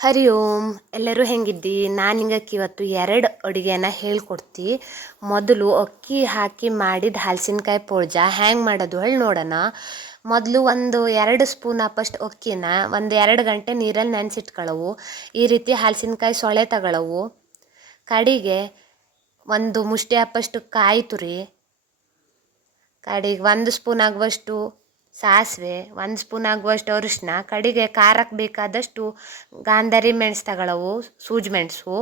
ಹರಿ ಓಂ. ಎಲ್ಲರೂ ಹೆಂಗಿದ್ದಿ? ನಾನು ಹಿಂಗಕ್ಕೆ ಇವತ್ತು 2 ಅಡುಗೆನ ಹೇಳ್ಕೊಡ್ತಿ. ಮೊದಲು ಅಕ್ಕಿ ಹಾಕಿ ಮಾಡಿದ ಹಲಸಿನಕಾಯಿ ಪೋಳ್ಜ ಹ್ಯಾಂಗೆ ಮಾಡೋದು ಹೇಳಿ ನೋಡೋಣ. ಮೊದಲು 2 ಸ್ಪೂನ್ ಅಪ್ಪಷ್ಟು ಅಕ್ಕಿನ 2 ಗಂಟೆ ನೀರಲ್ಲಿ ನೆನೆಸಿಟ್ಕೊಳ್ಳವು. ಈ ರೀತಿ ಹಲಸಿನಕಾಯಿ ಸೊಳೆ ತಗೊಳ್ಳವು. ಕಡಿಗೆ 1 ಮುಷ್ಟಿ ಅಪ್ಪಷ್ಟು ಕಾಯಿ ತುರಿ, ಕಡಿಗೆ 1 ಸ್ಪೂನ್ ಆಗುವಷ್ಟು ಸಾಸಿವೆ, 1 ಸ್ಪೂನ್ ಆಗುವಷ್ಟು ಅರಿಶಿನ, ಕಡಿಗೆ ಖಾರಕ್ಕೆ ಬೇಕಾದಷ್ಟು ಗಾಂಧಾರಿ ಮೆಣಸು ತಗೊಳ್ಳವು, ಸೂಜಿ ಮೆಣಸು,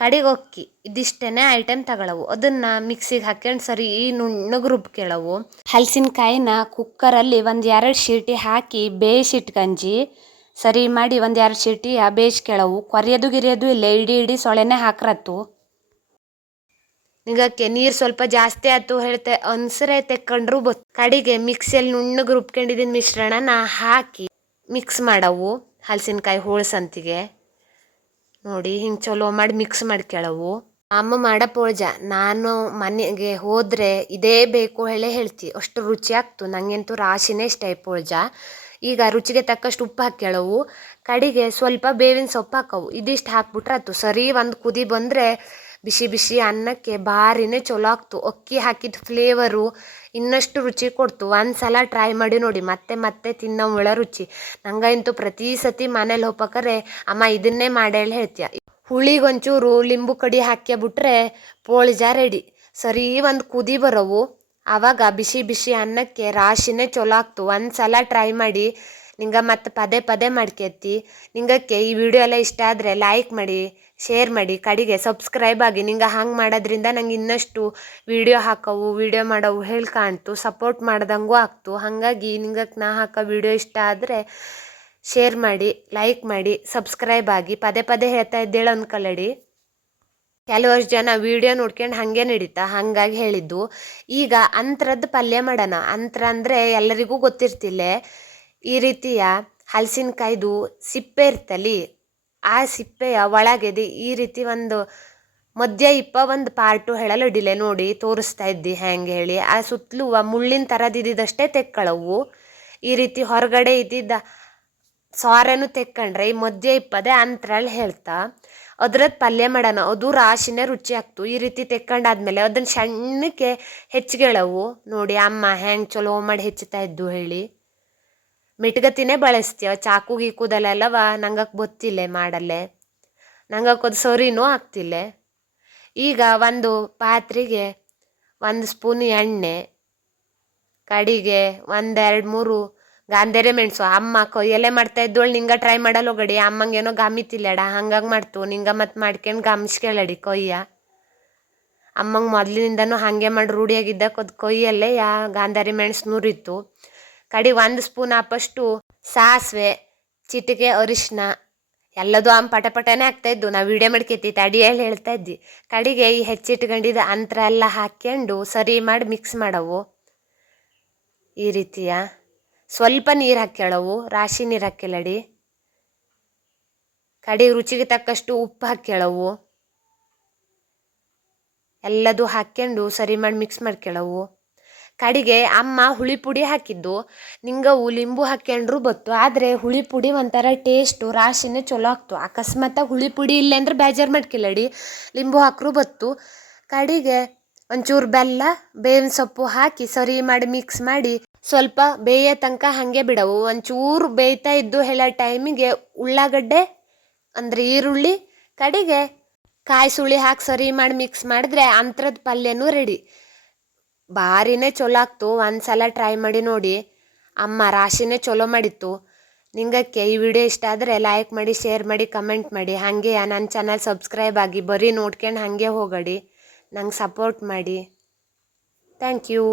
ಕಡಿಗೆ ಅಕ್ಕಿ. ಇದಿಷ್ಟೇ ಐಟಮ್ ತಗೊಳ್ಳವು. ಅದನ್ನು ಮಿಕ್ಸಿಗೆ ಹಾಕ್ಯಂಡು ಸರಿ ನುಣ್ಣಗೆ ರುಬ್ಕೊಳ್ಳವು. ಹಲಸಿನಕಾಯಿನ ಕುಕ್ಕರಲ್ಲಿ 1-2 ಸೀಟಿ ಹಾಕಿ ಬೇಯಿಸಿಟ್ಕಂಜಿ ಸರಿ ಮಾಡಿ 1-2 ಸೀಟಿ ಬೇಯಿಸ್ಕೊಳ್ಳವು. ಕೊರಿಯೋದು ಗಿರಿಯೋದು ಇಲ್ಲ, ಇಡೀ ಸೊಳೆನೇ ಹಾಕ್ರತ್ತು. ನಿಗಕ್ಕೆ ನೀರು ಸ್ವಲ್ಪ ಜಾಸ್ತಿ ಆಯ್ತು ಹೇಳ್ತೆ ಅನ್ಸರೆ ತೆಕ್ಕೊಂಡ್ರು ಕಡಿಗೆ ಮಿಕ್ಸಿಯಲ್ಲಿ ನುಣ್ಣಗೆ ರುಬ್ಕೊಂಡಿದ್ದಿನ ಮಿಶ್ರಣನ ಹಾಕಿ ಮಿಕ್ಸ್ ಮಾಡವು. ಹಲಸಿನಕಾಯಿ ಹೋಳ್ಸಂತಿಗೆ ನೋಡಿ ಹಿಂಗೆ ಚಲೋ ಮಾಡಿ ಮಿಕ್ಸ್ ಮಾಡ್ಕೊಳ್ಳವು. ಅಮ್ಮ ಮಾಡೋ ಪೋಳ್ಜ ನಾನು ಮನೆಗೆ ಹೋದರೆ ಇದೇ ಬೇಕು ಹೇಳ್ತಿ, ಅಷ್ಟು ರುಚಿ ಆಗ್ತು. ನನಗಂತೂ ರಾಶಿನೇ ಇಷ್ಟ ಈ ಪೋಳ್ಜ. ಈಗ ರುಚಿಗೆ ತಕ್ಕಷ್ಟು ಉಪ್ಪು ಹಾಕ್ಕೊಳ್ಳವು. ಕಡಿಗೆ ಸ್ವಲ್ಪ ಬೇವಿನ ಸೊಪ್ಪು ಹಾಕವು. ಇದಿಷ್ಟು ಹಾಕ್ಬಿಟ್ರೆ ಆಯ್ತು. ಸರಿ ಒಂದು ಕುದಿ ಬಂದರೆ ಬಿಸಿ ಬಿಸಿ ಅನ್ನಕ್ಕೆ ಭಾರಿನೇ ಚಲೋ ಆಗ್ತು. ಅಕ್ಕಿ ಹಾಕಿದ ಫ್ಲೇವರು ಇನ್ನಷ್ಟು ರುಚಿ ಕೊಡ್ತು. ಒಂದ್ಸಲ ಟ್ರೈ ಮಾಡಿ ನೋಡಿ, ಮತ್ತೆ ತಿನ್ನೋ ಒಳ ರುಚಿ. ನಂಗಂತೂ ಪ್ರತಿ ಸತಿ ಮನೇಲಿ ಹೋಗ್ಬೇಕಾರೆ ಅಮ್ಮ ಇದನ್ನೇ ಮಾಡೇಳಿ ಹೇಳ್ತೀಯ. ಹುಳಿಗೊಂಚೂರು ಲಿಂಬು ಕಡಿ ಹಾಕ್ಯಬಿಟ್ರೆ ಪೋಳ್ಜ ರೆಡಿ. ಸರಿ ಒಂದು ಕುದಿ ಬರೋವು. ಆವಾಗ ಬಿಸಿ ಬಿಸಿ ಅನ್ನಕ್ಕೆ ರಾಶಿನೇ ಚಲೋ ಆಗ್ತು. ಒಂದ್ಸಲ ಟ್ರೈ ಮಾಡಿ, ನಿಂಗೆ ಮತ್ತೆ ಪದೇ ಮಾಡ್ಕೇತಿ. ನಿಂಗಕ್ಕೆ ಈ ವಿಡಿಯೋ ಎಲ್ಲ ಇಷ್ಟ ಆದರೆ ಲೈಕ್ ಮಾಡಿ, ಶೇರ್ ಮಾಡಿ, ಕಡಿಗೆ ಸಬ್ಸ್ಕ್ರೈಬ್ ಆಗಿ. ನಿಂಗೆ ಹಂಗೆ ಮಾಡೋದ್ರಿಂದ ನಂಗೆ ಇನ್ನಷ್ಟು ವಿಡಿಯೋ ಹಾಕವು, ವಿಡಿಯೋ ಮಾಡವು ಹೇಳಿ ಕಾಣ್ತು, ಸಪೋರ್ಟ್ ಮಾಡ್ದಂಗೂ ಆಗ್ತು. ಹಾಗಾಗಿ ನಿಂಗಕ್ಕೆ ನಾ ಹಾಕೋ ವಿಡಿಯೋ ಇಷ್ಟ ಆದರೆ ಶೇರ್ ಮಾಡಿ, ಲೈಕ್ ಮಾಡಿ, ಸಬ್ಸ್ಕ್ರೈಬ್ ಆಗಿ. ಪದೇ ಹೇಳ್ತಾ ಇದ್ದೇಳು ಅಂದ್ಕೊಳ್ಳಡಿ. ಕೆಲವಷ್ಟು ಜನ ವಿಡಿಯೋ ನೋಡ್ಕೊಂಡು ಹಾಗೆ ನಡೀತಾ, ಹಾಗಾಗಿ ಹೇಳಿದ್ದು. ಈಗ ಅಂತರದ್ದು ಪಲ್ಯ ಮಾಡೋಣ. ಅಂತರ ಅಂದರೆ ಎಲ್ಲರಿಗೂ ಗೊತ್ತಿರ್ತಿಲ್ಲ. ಈ ರೀತಿಯ ಹಲಸಿನಕಾಯ್ದು ಸಿಪ್ಪೆ ಇರ್ತಲ್ಲಿ, ಆ ಸಿಪ್ಪೆಯ ಒಳಗೆದೆ ಈ ರೀತಿ ಒಂದು ಒಂದು ಪಾರ್ಟು ಹೇಳಲಡಿಲೆ ನೋಡಿ ತೋರಿಸ್ತಾ ಇದ್ದಿ ಹೆಂಗೆ ಹೇಳಿ. ಆ ಸುತ್ತಲೂ ಮುಳ್ಳಿನ ಥರದಿದ್ದಷ್ಟೇ ತೆಕ್ಕೊಳ್ಳವು. ಈ ರೀತಿ ಹೊರಗಡೆ ಇದ್ದಿದ್ದ ಸಾರೇನು ತೆಕ್ಕೊಂಡ್ರೆ ಈ ಮಧ್ಯ ಇಪ್ಪದೆ ಅಂತರಲ್ಲಿ ಹೇಳ್ತಾ ಅದ್ರದ್ದು ಪಲ್ಯ ಮಾಡೋಣ. ಅದು ರಾಶಿನೇ ರುಚಿ ಆಗ್ತು. ಈ ರೀತಿ ತೆಕ್ಕೊಂಡಾದ್ಮೇಲೆ ಅದನ್ನು ಸಣ್ಣಕ್ಕೆ ಹೆಚ್ಚಿಗೆಳವು. ನೋಡಿ ಅಮ್ಮ ಹೆಂಗೆ ಚಲೋ ಮಾಡಿ ಹೆಚ್ಚುತ್ತಾ ಇದ್ದು ಹೇಳಿ. ಮಿಟ್ಗತಿನೇ ಬಳಸ್ತೀವ, ಚಾಕು ಗೀಕುದಲ್ಲೆಲ್ಲವ ನಂಗಕ್ಕೆ ಗೊತ್ತಿಲ್ಲ ಮಾಡಲ್ಲೇ. ನಂಗಕ್ಕೋದು ಸರಿನೂ ಆಗ್ತಿಲ್ಲ. ಈಗ ಒಂದು ಪಾತ್ರೆಗೆ 1 ಸ್ಪೂನ್ ಎಣ್ಣೆ, ಕಡಿಗೆ 1-2-3 ಗಾಂಧಾರಿ ಮೆಣಸು. ಅಮ್ಮ ಕೊಯ್ಯಲ್ಲೇ ಮಾಡ್ತಾ ಇದ್ದವಳು, ನಿಂಗೆ ಟ್ರೈ ಮಾಡಲ್ಲ ಹೋಗಡಿ. ಅಮ್ಮಂಗೇನೋ ಗಾಮಿತಿಲ್ಲಡ, ಹಂಗಾಗಿ ಮಾಡ್ತು. ನಿಂಗೆ ಮತ್ತೆ ಮಾಡ್ಕೊಂಡು ಗಾಮಿಸ್ಕೊಳ್ಳಡಿ ಕೊಯ್ಯ. ಅಮ್ಮಂಗೆ ಮೊದಲಿನಿಂದನೂ ಹಾಗೆ ಮಾಡಿ ರೂಢಿಯಾಗಿದ್ದಕ್ಕೆ ಅದು ಕೊಯ್ಯಲ್ಲೇ ಗಾಂಧಾರಿ ಮೆಣಸು ನುರಿತು. ಕಡಿ 1 ಸ್ಪೂನ್ ಅಪ್ಪಷ್ಟು ಸಾಸಿವೆ, ಚಿಟಿಕೆ ಅರಿಶಿನ, ಎಲ್ಲದೂ ಪಟಪಟನೇ ಆಗ್ತಾಯಿದ್ದು. ನಾವು ವಿಡಿಯೋ ಮಾಡ್ಕೈತಿ ತಡಿಯಲ್ಲಿ ಹೇಳ್ತಾ ಇದ್ದಿ. ಕಡಿಗೆ ಈ ಹೆಚ್ಚಿಟ್ಕೊಂಡಿದ್ದ ಅಂತರ ಎಲ್ಲ ಹಾಕ್ಕೊಂಡು ಸರಿ ಮಾಡಿ ಮಿಕ್ಸ್ ಮಾಡವು. ಈ ರೀತಿಯ ಸ್ವಲ್ಪ ನೀರು ಹಾಕ್ಕೊಳ್ಳವು, ರಾಶಿ ನೀರು ಹಾಕ್ಕೊಳ್ಳಡಿ. ಕಡಿಗೆ ರುಚಿಗೆ ತಕ್ಕಷ್ಟು ಉಪ್ಪು ಹಾಕ್ಕೊಳ್ಳವು. ಎಲ್ಲದೂ ಹಾಕ್ಕೊಂಡು ಸರಿ ಮಾಡಿ ಮಿಕ್ಸ್ ಮಾಡ್ಕೊಳ್ಳವು. ಕಡಿಗೆ ಅಮ್ಮ ಹುಳಿ ಪುಡಿ ಹಾಕಿದ್ದು. ನಿಂಗವು ಲಿಂಬು ಹಾಕ್ಕೊಂಡ್ರು ಬತ್ತು, ಆದರೆ ಹುಳಿ ಪುಡಿ ಒಂಥರ ಟೇಸ್ಟು ರಾಶಿನೇ ಚಲೋ ಆಗ್ತು. ಅಕಸ್ಮಾತಾಗಿ ಹುಳಿ ಪುಡಿ ಇಲ್ಲ ಅಂದ್ರೆ ಬೇಜಾರು ಮಾಡ್ಕೊಳ್ಳಡಿ, ಲಿಂಬು ಹಾಕ್ರು ಬತ್ತು. ಕಡಿಗೆ ಒಂಚೂರು ಬೆಲ್ಲ, ಬೇವಿನ ಸೊಪ್ಪು ಹಾಕಿ ಸರಿ ಮಾಡಿ ಮಿಕ್ಸ್ ಮಾಡಿ ಸ್ವಲ್ಪ ಬೇಯೋ ತನಕ ಹಾಗೆ ಬಿಡವು. ಒಂಚೂರು ಬೇಯ್ತಾ ಇದ್ದು ಹೇಳೋ ಟೈಮಿಗೆ ಉಳ್ಳಾಗಡ್ಡೆ ಅಂದರೆ ಈರುಳ್ಳಿ, ಕಡಿಗೆ ಕಾಯಿ ಸುಳಿ ಹಾಕಿ ಸರಿ ಮಾಡಿ ಮಿಕ್ಸ್ ಮಾಡಿದ್ರೆ ಅಂತರದ ಪಲ್ಯನೂ ರೆಡಿ. ಭಾರಿನೇ ಚಲೋ ಆಗ್ತು. ಒಂದ್ಸಲ ಟ್ರೈ ಮಾಡಿ ನೋಡಿ. ಅಮ್ಮ ರಾಶಿನೇ ಚಲೋ ಮಾಡಿತ್ತು. ನಿಂಗಕ್ಕೆ ಈ ವಿಡಿಯೋ ಇಷ್ಟ ಆದರೆ ಲೈಕ್ ಮಾಡಿ, ಶೇರ್ ಮಾಡಿ, ಕಮೆಂಟ್ ಮಾಡಿ. ಹಾಗೆ ನನ್ನ ಚಾನಲ್ ಸಬ್ಸ್ಕ್ರೈಬ್ ಆಗಿ. ಬರೀ ನೋಡ್ಕೊಂಡು ಹಾಗೆ ಹೋಗಡಿ. ನಂಗೆ ಸಪೋರ್ಟ್ ಮಾಡಿ. Thank you.